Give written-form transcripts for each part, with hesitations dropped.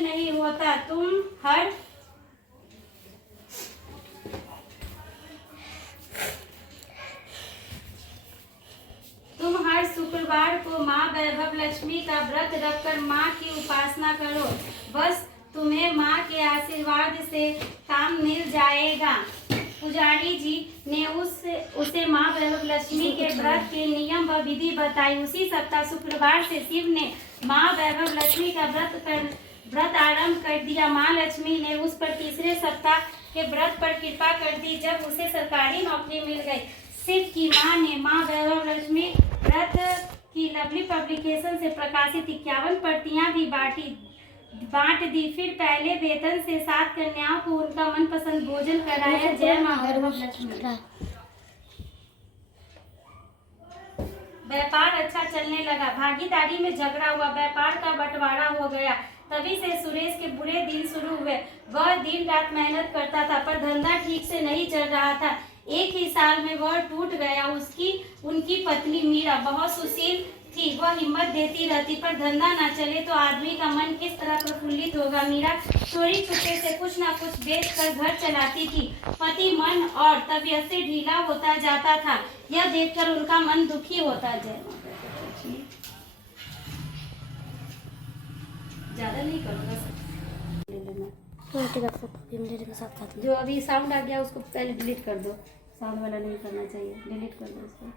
नहीं होता। तुम हर शुक्रवार को माँ वैभव लक्ष्मी का व्रत रखकर माँ की उपासना करो, बस तुम्हें माँ के आशीर्वाद से काम मिल जाएगा। पुजारी जी ने उसे माँ वैभव लक्ष्मी के व्रत के नियम व विधि बताई। उसी सप्ताह शुक्रवार से शिव ने माँ वैभव लक्ष्मी का व्रत आरंभ कर दिया। माँ लक्ष्मी ने उस पर तीसरे सप्ताह के व्रत पर कृपा कर दी जब उसे सरकारी नौकरी मिल गई। शिव की माँ ने माँ वैभव लक्ष्मी व्रत की लवली पब्लिकेशन से प्रकाशित 51 प्रतियां भी बांट दी। फिर पहले वेतन से 7 कन्याओं को उनका मनपसंद भोजन कराया। जय माँ वैभव लक्ष्मी। व्यापार अच्छा चलने लगा। भागीदारी में झगड़ा हुआ, व्यापार का बंटवारा हो गया। तभी से सुरेश के बुरे दिन शुरू हुए। वह दिन रात मेहनत करता था पर धंधा ठीक से नहीं चल रहा था। एक ही साल में वह टूट गया। उनकी पत्नी मीरा बहुत सुशील थी। वह हिम्मत देती रहती पर धंधा ना चले तो आदमी का मन किस तरह प्रफुल्लित होगा। मीरा चोरी छुपे से कुछ ना कुछ बेचकर घर चलाती थी। पति मन और तबीयत से ढीला होता जाता था। यह देखकर उनका मन दुखी होता जाए। ज्यादा नहीं करूँगा, जो अभी साउंड आ गया उसको पहले डिलीट कर दो। साउंड वाला नहीं करना चाहिए, डिलीट कर दो उसको।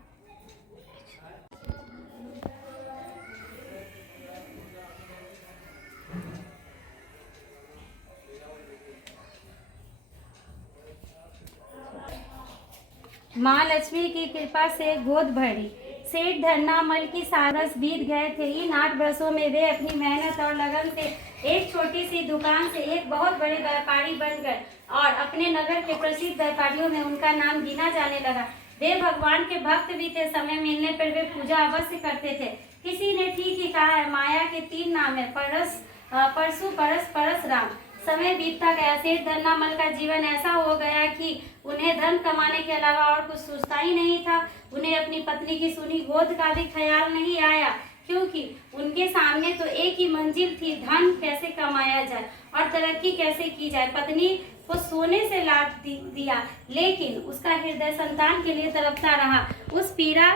माँ लक्ष्मी की कृपा से गोद भरी। सेठ धन्नामल की सारस बीत गए थे। इन 8 वर्षों में वे अपनी मेहनत और लगन से एक छोटी सी दुकान से एक बहुत बड़े व्यापारी बन गए और अपने नगर के प्रसिद्ध व्यापारियों में उनका नाम गिना जाने लगा। वे भगवान के भक्त भी थे। समय मिलने पर वे पूजा अवश्य करते थे। किसी ने ठीक ही कहा है, माया के 3 नाम है, परशु, परस, परस राम। समय बीतता गया। सेठ धन्नामल का जीवन ऐसा हो गया कि उन्हें धन कमाने के अलावा और कुछ सोचता ही नहीं था। उन्हें अपनी पत्नी की सुनी गोद का भी ख्याल नहीं आया, क्योंकि उनके सामने तो एक ही मंजिल थी, धन कैसे कमाया जाए और तरक्की कैसे की जाए। पत्नी को सोने से लाद दिया, लेकिन उसका हृदय संतान के लिए तड़पता रहा। उस पीड़ा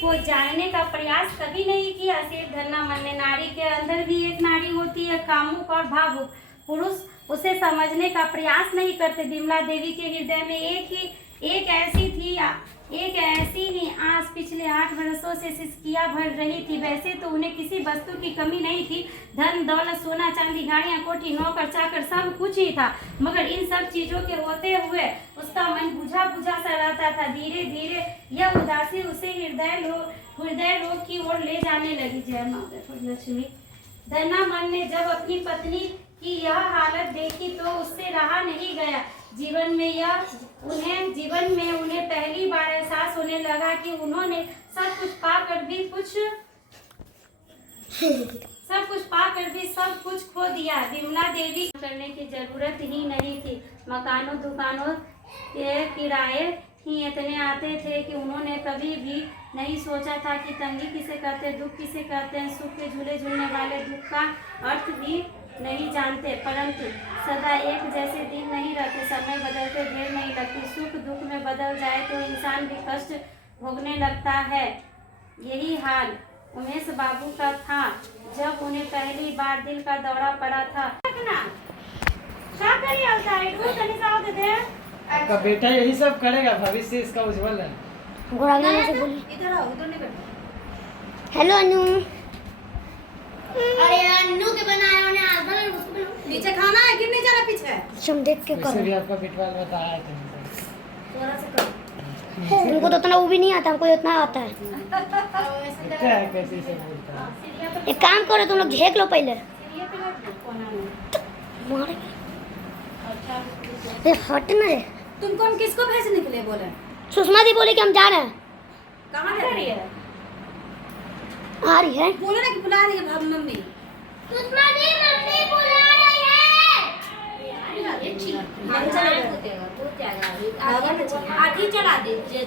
को जानने का प्रयास कभी नहीं किया। सेठ धन्नामल ने नारी के अंदर भी एक नारी होती है, कामुक और भावुक। पुरुष उसे समझने का प्रयास नहीं करते। विमला देवी के हृदय में एक ऐसी ही आस पिछले 8 वर्षों से सिसकिया भर रही थी। वैसे तो उन्हें किसी वस्तु की कमी नहीं थी। धन दौलत, सोना चांदी, गाड़ियां, कोठी, नौकर चाकर सब कुछ ही था, मगर इन सब चीजों के होते हुए उसका मन बुझा बुझा सा रहता था। धीरे धीरे यह उदासी उसे हृदय रोग की ओर ले जाने लगी। जय माँ लक्ष्मी। धन्नामल ने जब अपनी पत्नी की यह हालत देखी तो उससे रहा नहीं गया। जीवन में उन्हें पहली बार एहसास होने लगा कि उन्होंने सब कुछ पाकर भी सब कुछ खो दिया। विमला देवी करने की जरूरत ही नहीं थी। मकानों दुकानों के किराए ही इतने आते थे कि उन्होंने कभी भी नहीं सोचा था कि तंगी किसे कहते हैं, दुख किसे कहते हैं। सुख के झूले झूलने वाले दुख का अर्थ भी नहीं जानते, परंतु सदा एक जैसे दिन नहीं रहते। समय बदलते देर नहीं लगती। सुख दुख में बदल जाए तो इंसान भी कष्ट भोगने लगता है। यही हाल उमेश बाबू का था जब उन्हें पहली बार दिल का दौरा पड़ा था। आपका बेटा यही सब करेगा, भविष्य इसका उज्जवल है। हेलो अनु। अरे अन्नू के बनाया उन्हें आलबल उसको नीचे खाना है, गिर नहीं जाना पीछे। तुम देख के करो। वैसे भी आपका बिटवाल बताया है थोड़ा सा करो। उनको तो उतना वो भी नहीं आता, हमको इतना आता है। क्या है, कैसे से बोलता है। एक काम करो, तुम लोग झेक लो पहले। हट ना रे। तुमको हम किसको भेजने के लिए बोले? सुषमा दी बोली कि हम जा रहे हैं। कहाँ जा रही है? आ रही है। बोलो ना कि बुला रही है मम्मी। सुषमा दी मम्मी बुला रही है। आधी जला दीजिए,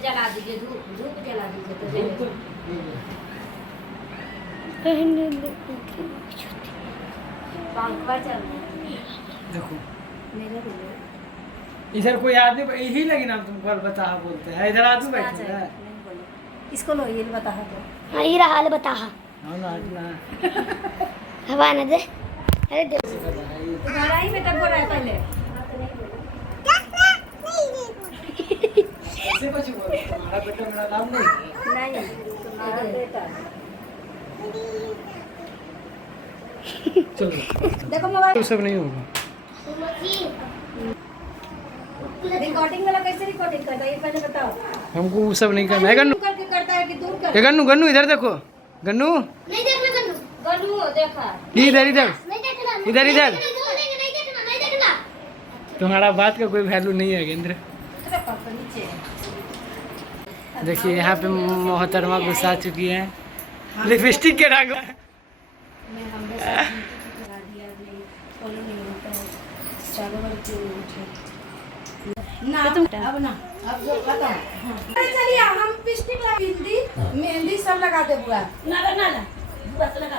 धूप जला दीजिए। पंखा चल रहा है। देखो मेरे को इधर कोई आदमी यही लगी नाम तुम कल बता बोलते हैं, इधर आदमी बैठे हैं। नहीं बोले इसको लो ये बता दो। हाँ ये रहा ले बता हाँ हाँ ना ना हवा न दे अरे दे तुम्हारा ही बेटा बोल रहा है पहले। ऐसे कुछ बोलो, तुम्हारा बेटा मेरा नाम नहीं है। नहीं तुम्हारा बेटा। चलो देखो मोबाइल तो सब नहीं होगा। रिकॉर्डिंग वाला कैसे रिकॉर्डिंग करता है ये पहले बताओ। हमको वो सब नहीं करना है। गन्नू करके करता है कि दूर कर। ये गन्नू गन्नू इधर देखो, गन्नू नहीं देखना गन्नू गलू देखा इधर इधर नहीं देखना इधर इधर। नहीं देखना नहीं देखना तुम्हारा बात का कोई वैल्यू नहीं है गेंद्र। नीचे देखिए यहाँ पे मोहतरमा गुस्सा चुकी है, लिपस्टिक के रंग। मैं हमने सब करा दिया नहीं फॉलो नहीं होता है चारों बार क्यों उठे ना तुम अब ना अब जो बताओ। चलिए हम पिस्टिक हिंदी मेहंदी सब लगा दे बुआ ना बस लगा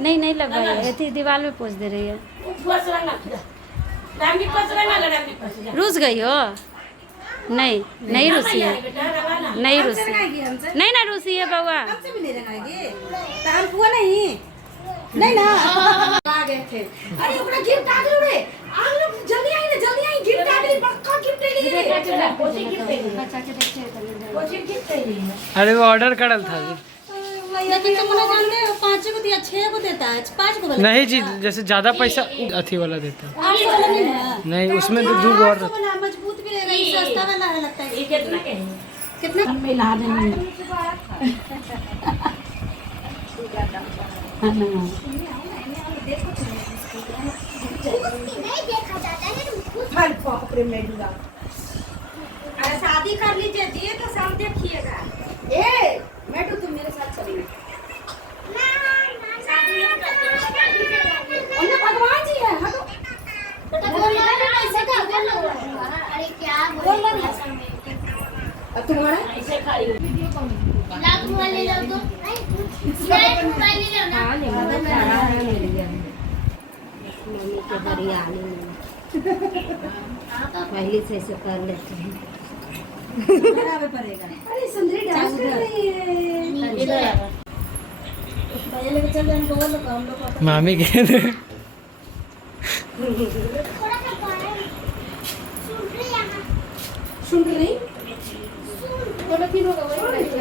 नहीं नहीं लगाई ऐसी दीवार में पोंछ दे रही है। रुस गई हो? नहीं नहीं रुसी है, नहीं रुसी नहीं ना रुसी है बउआ। हमसे भी नहीं रंगाएगी तो हम बुआ नहीं नहीं ना आ गए थे। अरे ओकरा गिफ्ट आ गए रे आ लोग जल्दी आई गिफ्ट आ गई पक्का गिफ्ट है ये अरे वो ऑर्डर करल था जी। लेकिन तुम ना जानते हो 5 को दिया 6 को देता है 5 को नहीं जी, जैसे ज्यादा पैसा अथी वाला देता है। 8 वाला नहीं है नहीं उसमें तो 2 और रहता है। वाला मजबूत भी रहेगा ये सस्ता वाला है लगता है ये कितना के है? कितना मिला देंगे। नहीं देखा जाता है फल बाप रे मेडूला अरे शादी कर लीजिए जी तो सब देखिएगा। ए मेडू तुम मेरे साथ चलिए अन्य भगवान जी है हटो अरे क्या बोल रहा है अब तुम्हारा ऐसे खड़ी हो। लाख मोबाइल ले लो तो नहीं मोबाइल ले लो ना मम्मी के दरिया पहले से ऐसे कर लेते हैं। बराबर पड़ेगा अरे सुंदरी डांस कर रही है भैया लेके चल जाए हम लोग मामी के थोड़ा सा पाए सुन रही यहाँ सुन रही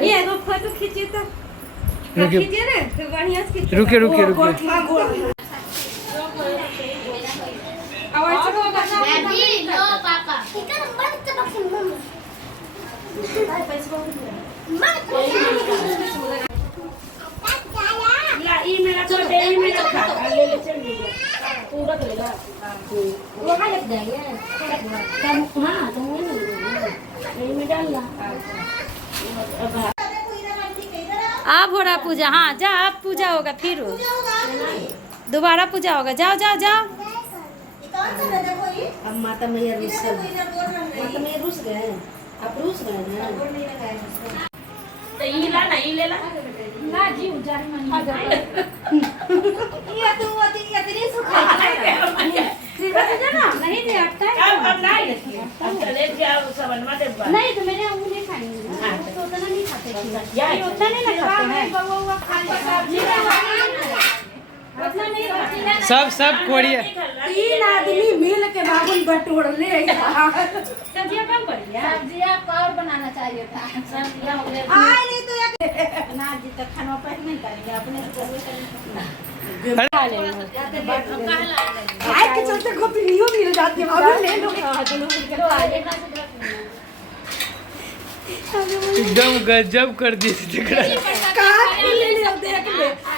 ये एगो फोटो खींचिए तो रुकिए खींचिए ना तो बढ़िया से खींचिए। रुकिए रुकिए रुकिए। दादी लो पापा इधर मत तबक ला ई मेरा तो दे में तो खा ले ले चल लीजिए पूरा ले लो वो खा लग जाएगा कम हां तो वो नहीं में डालना। आप हो रहा पूजा। हाँ जा आप पूजा होगा फिर दोबारा पूजा होगा। जाओ जाओ जाओ। अब माता मैया रुस गए माता मैया रुस गए आप रुस गए ना तो ई ला नहीं ले ला ना जी उजारी मन ये तो इतनी सुखा ना नहीं दे हटता है अब नहीं चले जाओ सब बनवा दे नहीं तो मैंने वो नहीं खाएंगे तो उतना नहीं खाते ये उतना नहीं ना खाते हैं बउवा खाली सब्जी उतना नहीं खाते हैं। सब कोरिया 3 आदमी मिल के बाबुल बटोर ले सब्जियां कम पड़ गया सब्जियां और बनाना चाहिए था सब्जियां हो गया आए नहीं तो ना जी तक खाना पैक नहीं करेंगे अपने आए के चलते गोपनीयों मिल जाती है बाबू ले लो एकदम गजब कर दी थी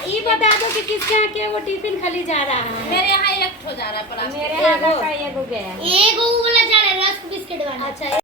ये बता दो कि किसके यहाँ के वो टिफिन खाली जा रहा है। मेरे यहाँ एक हो जा रहा है मेरे यहाँ का एगो गया एक वाला जा रहा है रस्क बिस्किट वाला। अच्छा